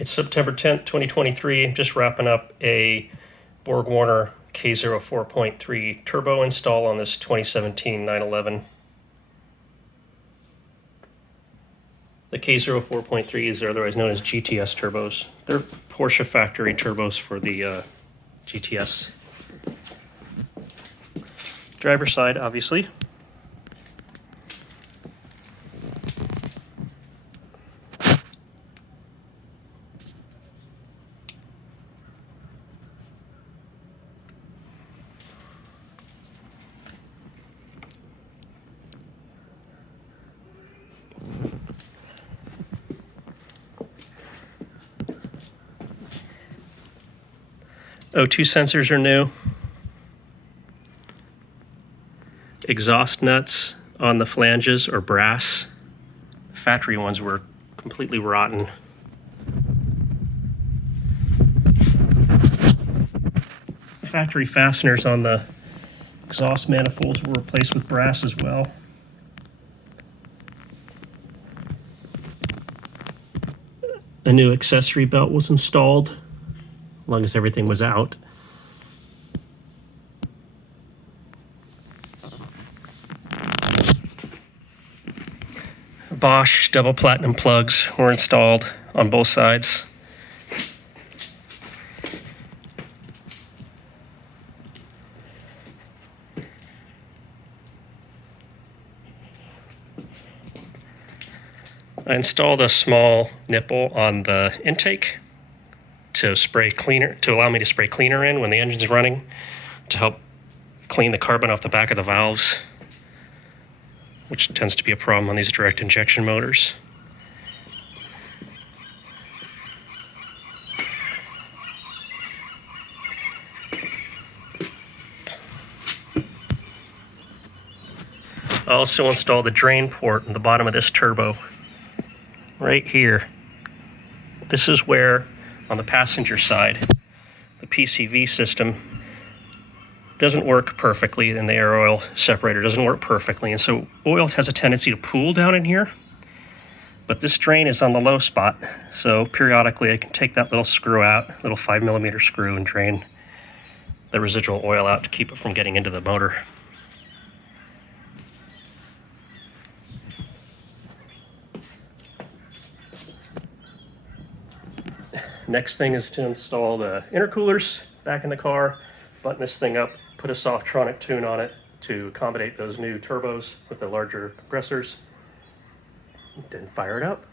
It's September 10th, 2023. I'm just wrapping up a Borg-Warner K04.3 turbo install on this 2017 911. The K04.3s are otherwise known as GTS turbos. They're Porsche factory turbos for the GTS. Driver's side, obviously. O2 sensors are new. Exhaust nuts on the flanges are brass. The factory ones were completely rotten. Factory fasteners on the exhaust manifolds were replaced with brass as well. A new accessory belt was installed, as long as everything was out. Bosch double platinum plugs were installed on both sides. I installed a small nipple on the intake to spray cleaner, to allow me to spray cleaner in when the engine's running, to help clean the carbon off the back of the valves, which tends to be a problem on these direct injection motors. I also installed the drain port in the bottom of this turbo, right here. This is where, on the passenger side, the PCV system doesn't work perfectly, and the air oil separator doesn't work perfectly, and so oil has a tendency to pool down in here. But this drain is on the low spot, so periodically I can take that little screw out, little 5mm screw, and drain the residual oil out to keep it from getting into the motor. Next thing is to install the intercoolers back in the car, button this thing up, put a Softronic tune on it to accommodate those new turbos with the larger compressors, then fire it up.